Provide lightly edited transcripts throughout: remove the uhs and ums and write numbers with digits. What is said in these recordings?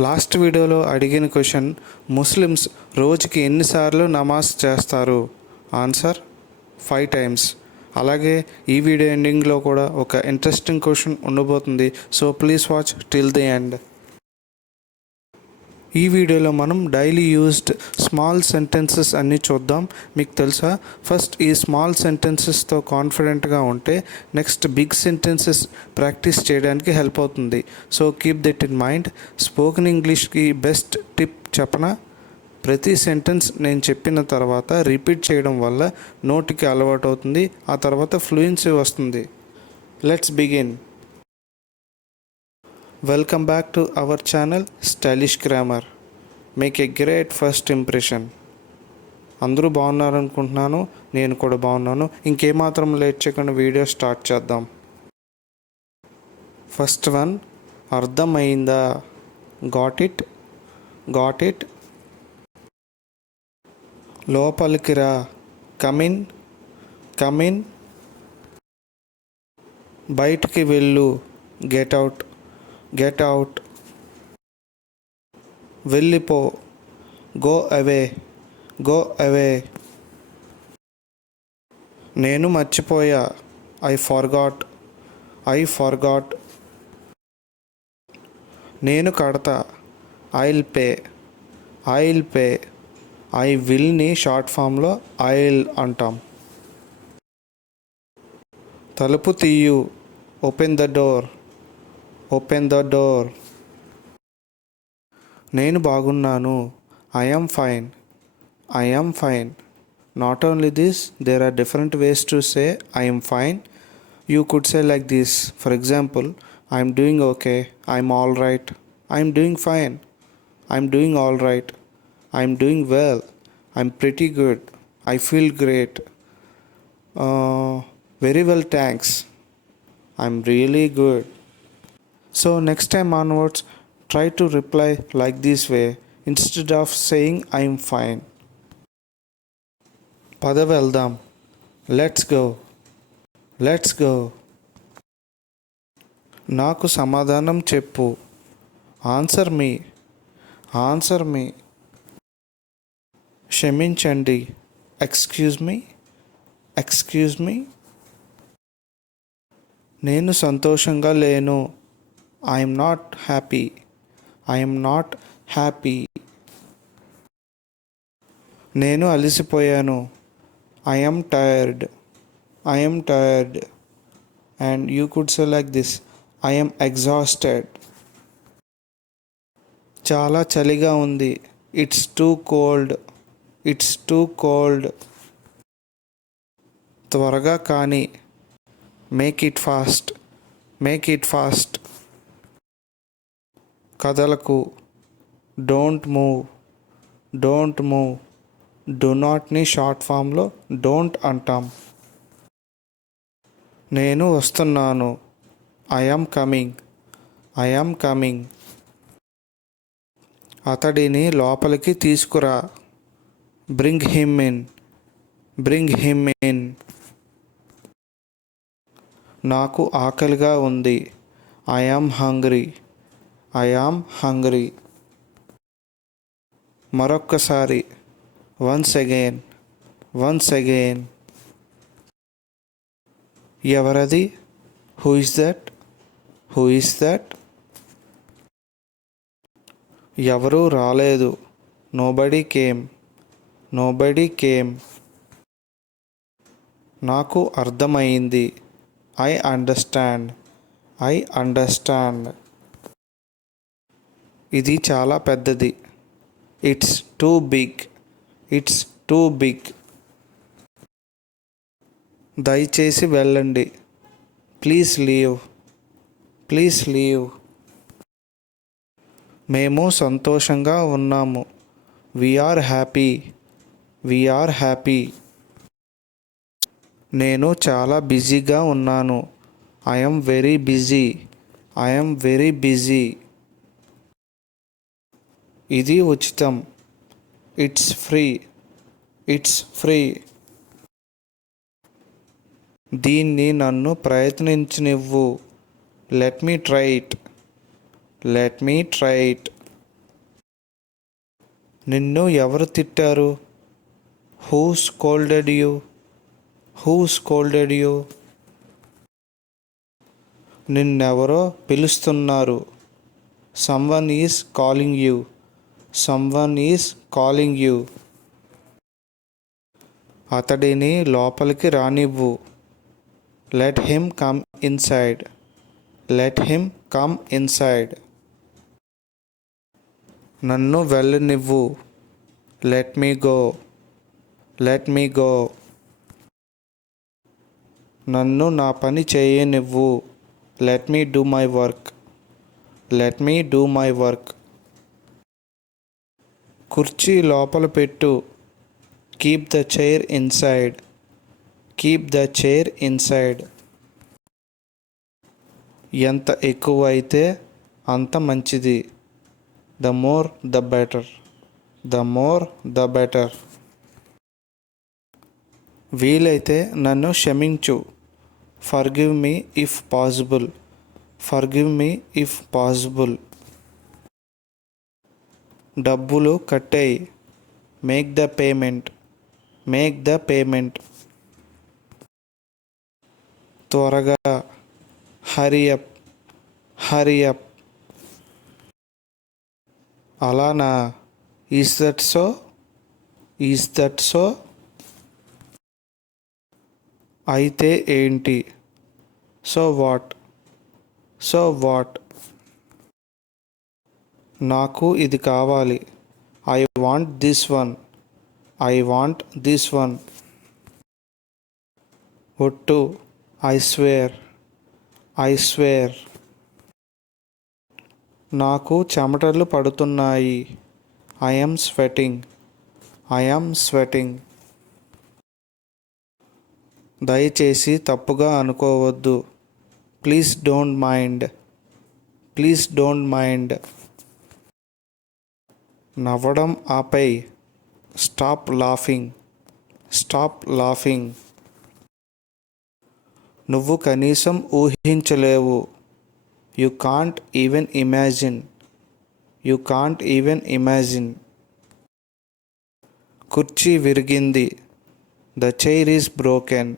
Last వీడియోలో అడిగిన question, Muslims రోజుకి ఎన్నిసార్లు నమాజ్ చేస్తారు? Answer 5 times. అలాగే ఈ వీడియో ఎండింగ్లో కూడా ఒక ఇంట్రెస్టింగ్ క్వశ్చన్ ఉండబోతుంది. So please watch till the end. ఈ వీడియోలో మనం డైలీ యూజ్డ్ స్మాల్ సెంటెన్సెస్ అన్నీ చూద్దాం. మీకు తెలుసా, ఫస్ట్ ఈ స్మాల్ సెంటెన్సెస్తో కాన్ఫిడెంట్గా ఉంటే నెక్స్ట్ బిగ్ సెంటెన్సెస్ ప్రాక్టీస్ చేయడానికి హెల్ప్ అవుతుంది. So keep that in mind. Spoken ఇంగ్లీష్కి బెస్ట్ టిప్ చెప్పనా? ప్రతి సెంటెన్స్ నేను చెప్పిన తర్వాత రిపీట్ చేయడం వల్ల నోటికి అలవాటు అవుతుంది, ఆ తర్వాత ఫ్లూయెన్సీ వస్తుంది. Let's begin. Welcome back to our channel stylish grammar. Make a great first impression. అందరూ బాగున్నారనుకుంటున్నాను, నేను కూడా బాగున్నాను. ఇంకేమాత్రం లేట్ చేయకుండా వీడియో స్టార్ట్ చేద్దాం. ఫస్ట్ వన్, అర్థమైందా? Got it? Got it. లోపలికి రా. కమిన్. కమిన్. బయటికి వెళ్ళు. Get out. Get out. వెళ్ళిపో. Go away. Go away. నేను మర్చిపోయా. I forgot. I forgot. నేను కడతా. I'll pay. I'll pay. I విల్ని షార్ట్ ఫామ్లో ఐల్ అంటాం. తలుపు తీయు. Open the door. Open the door. నేను బాగున్నాను. I am fine. I am fine. Not only this, there are different ways to say I am fine. You could say like this. For example, I am doing okay. I am all right. I am doing fine. I am doing all right. I am doing well. I am pretty good. I feel great. Very well, thanks. I am really good. So next time onwards, try to reply like this way instead of saying I am fine. పద వెళ్దాం. Let's go. Let's go. నాకు సమాధానం చెప్పు. Answer me. Answer me. క్షమించండి. Excuse me. Excuse me. నేను సంతోషంగా లేను. I am not happy. I am not happy. నేను అలసిపోయాను. I am tired. I am tired. And you could say like this, I am exhausted. చాలా చలిగా ఉంది. It's too cold. It's too cold. త్వరగా కానీ. Make it fast. Make it fast. కదలకు. Don't move. Don't move. Do నాట్ని short ఫామ్లో don't అంటాం. నేను వస్తున్నాను. I am coming. I am coming. అతడిని లోపలికి తీసుకురా. Bring him in. Bring him in. నాకు ఆకలిగా ఉంది. I am hungry. I am hungry. మరొక్కసారి. Once again. Once again. ఎవరది? Who is that? Who is that? ఎవరూ రాలేదు. Nobody came. Nobody came. నాకు అర్థమైంది. I understand. I understand. ఇది చాలా పెద్దది. It's too big. It's too big. దయచేసి వెళ్ళండి. Please leave. Please leave. మేము సంతోషంగా ఉన్నాము. We are happy. We are happy. నేను చాలా బిజీగా ఉన్నాను. I am very busy. I am very busy. ఇది ఉచితం. It's free. It's free. దీన్ని నన్ను ప్రయత్నించనివ్వు. Let me try it. Let me try it. నిన్ను ఎవరు తిట్టారు? Who scolded you? Who scolded you? నిన్నెవరో పిలుస్తున్నారు. Someone is calling you. Someone is calling you. అతడిని లోపలికి రానివ్వు. Let him come inside. Let him come inside. నన్ను వెళ్ళనివ్వు. Let me go. Let me go. నన్ను నా పని చేయనివ్వు. Let me do my work. Let me do my work. కుర్చీ లోపల పెట్టు. Keep the chair inside. Keep the chair inside. ఎంత ఎక్కువ అయితే అంత మంచిది. The more the better. The more the better. వీలైతే నన్ను క్షమించు. Forgive me if possible. Forgive me if possible. డబ్బులు కట్టేయి. Make the payment. Make the payment. త్వరగా. Hurry up. Hurry up. అలానా? Is that so? Is that so? అయితే ఏంటి? So what? So what? నాకు ఇది కావాలి. I want this one. I want this one. ఒట్టు. I swear. I swear. నాకు చెమటలు పడుతున్నాయి. I am sweating. I am sweating. దయచేసి తప్పుగా అనుకోవద్దు. Please don't mind. Please don't mind. నవ్వడం ఆపేయ్. Stop laughing. Stop laughing. నువ్వు కనీసం ఊహించలేవు. You can't even imagine. You can't even imagine. కుర్చీ విరిగింది. The chair is broken.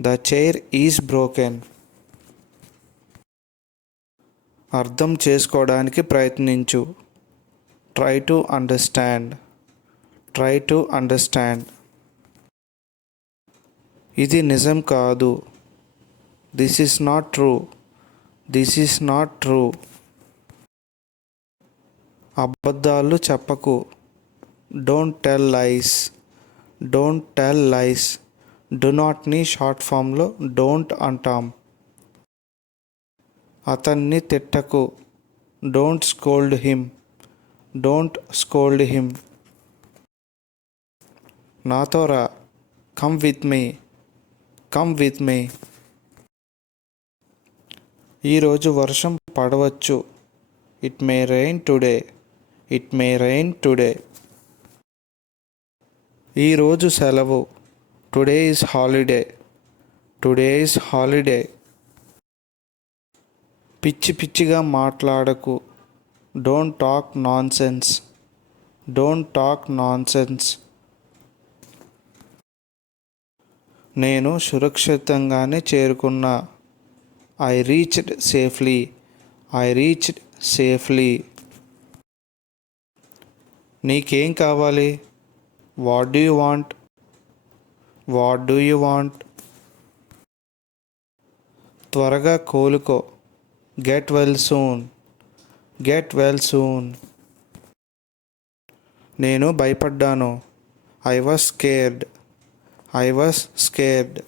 The chair is broken. అర్థం చేసుకోవడానికి ప్రయత్నించు. Try to understand. Try to understand. ఇది నిజం కాదు. This is not true. This is not true. అబద్ధాలు చెప్పకు. Don't tell lies. Don't tell lies. Do నాట్ని షార్ట్ ఫామ్లో డోంట్ అంటాం. అతన్ని తిట్టకు. Don't scold him. Don't scold him. నాతో రా. Come with me. Come with me. ఈరోజు వర్షం పడవచ్చు. It may rain today. It may rain today. ఈరోజు సెలవు. Today is holiday. Today is holiday. పిచ్చి పిచ్చిగా మాట్లాడకు. Don't talk nonsense. Don't talk nonsense. నేను సురక్షితంగానే చేరుకున్నా. I reached safely. I reached safely. నీకేం కావాలి? What do you want? What do you want? త్వరగా కోలుకో. Get well soon. Get well soon. నేను భయపడ్డాను. I was scared. I was scared.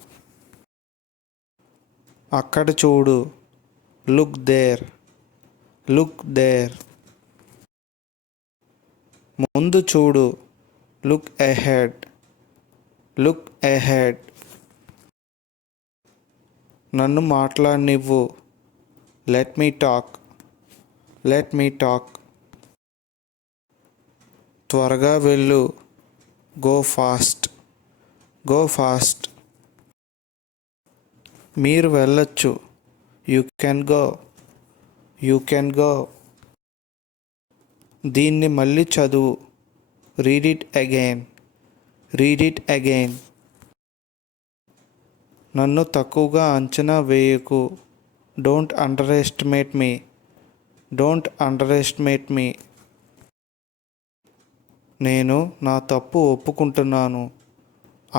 అక్కడ చూడు. Look there. Look there. ముందు చూడు. Look ahead. Look ahead. నన్ను మాట్లాడనివ్వు. Let me talk. Let me talk. త్వరగా వెళ్ళు. Go fast. Go fast. మీరు వెళ్ళొచ్చు. You can go. You can go. దీన్ని మళ్ళీ చదువు. Read it again. Read it again. నన్ను తక్కువగా అంచనా వేయకు. Don't underestimate me. Don't underestimate me. నేను నా తప్పు ఒప్పుకుంటున్నాను.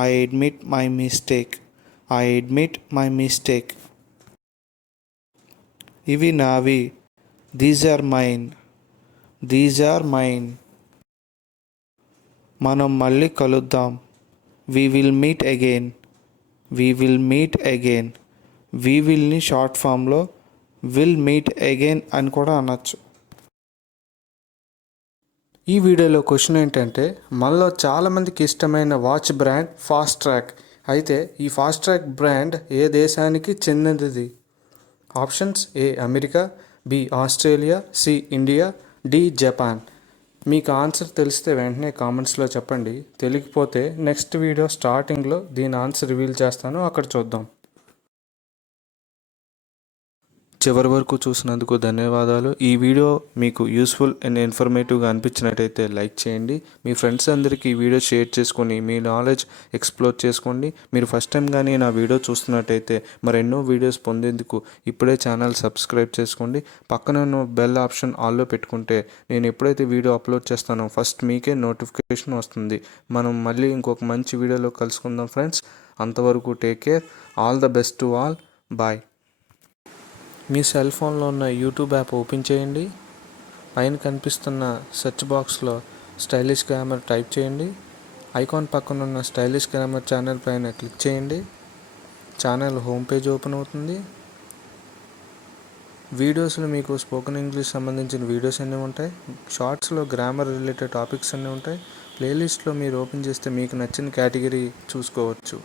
I admit my mistake. I admit my mistake. ఇవి నావి. These are mine. These are mine. మనం మళ్ళీ కలుద్దాం. We will meet again. We will meet again. We విల్ని షార్ట్ ఫామ్లో విల్ మీట్ అగైన్ అని కూడా అనొచ్చు. ఈ వీడియోలో క్వశ్చన్ ఏంటంటే, మనలో చాలామందికి ఇష్టమైన వాచ్ బ్రాండ్ ఫాస్ట్ ట్రాక్. అయితే ఈ ఫాస్ట్ ట్రాక్ బ్రాండ్ ఏ దేశానికి చెందినది? Options: A America, B Australia, C India, D Japan. మీకు ఆన్సర్ తెలిస్తే వెంటనే కామెంట్స్లో చెప్పండి. తెలియకపోతే నెక్స్ట్ వీడియో స్టార్టింగ్లో దీని ఆన్సర్ రివీల్ చేస్తాను, అక్కడ చూద్దాం. చివరి వరకు చూసినందుకు ధన్యవాదాలు. ఈ వీడియో మీకు యూస్ఫుల్ అండ్ ఇన్ఫర్మేటివ్గా అనిపించినట్టయితే లైక్ చేయండి. మీ ఫ్రెండ్స్ అందరికీ ఈ వీడియో షేర్ చేసుకొని మీ నాలెడ్జ్ ఎక్స్ప్లోర్ చేసుకోండి. మీరు ఫస్ట్ టైం కానీ నా వీడియో చూస్తున్నట్టయితే మరెన్నో వీడియోస్ పొందేందుకు ఇప్పుడే ఛానల్ సబ్స్క్రైబ్ చేసుకోండి. పక్కన ఉన్న బెల్ ఆప్షన్ ఆల్లో పెట్టుకుంటే నేను ఎప్పుడైతే వీడియో అప్లోడ్ చేస్తానో ఫస్ట్ మీకే నోటిఫికేషన్ వస్తుంది. మనం మళ్ళీ ఇంకొక మంచి వీడియోలో కలుసుకుందాం ఫ్రెండ్స్. అంతవరకు take care. All the best to all. Bye. మీ సెల్ ఫోన్లో ఉన్న యూట్యూబ్ యాప్ ఓపెన్ చేయండి. పైన కనిపిస్తున్న సెర్చ్ బాక్స్లో స్టైలిష్ గ్రామర్ టైప్ చేయండి. ఐకాన్ పక్కన ఉన్న స్టైలిష్ గ్రామర్ ఛానల్ పైన క్లిక్ చేయండి. ఛానల్ హోమ్ పేజ్ ఓపెన్ అవుతుంది. వీడియోస్లో మీకు స్పోకెన్ ఇంగ్లీష్ సంబంధించిన వీడియోస్ అన్నీ ఉంటాయి. షార్ట్స్లో గ్రామర్ రిలేటెడ్ టాపిక్స్ అన్నీ ఉంటాయి. ప్లేలిస్ట్లో మీరు ఓపెన్ చేస్తే మీకు నచ్చిన కేటగిరీ చూసుకోవచ్చు.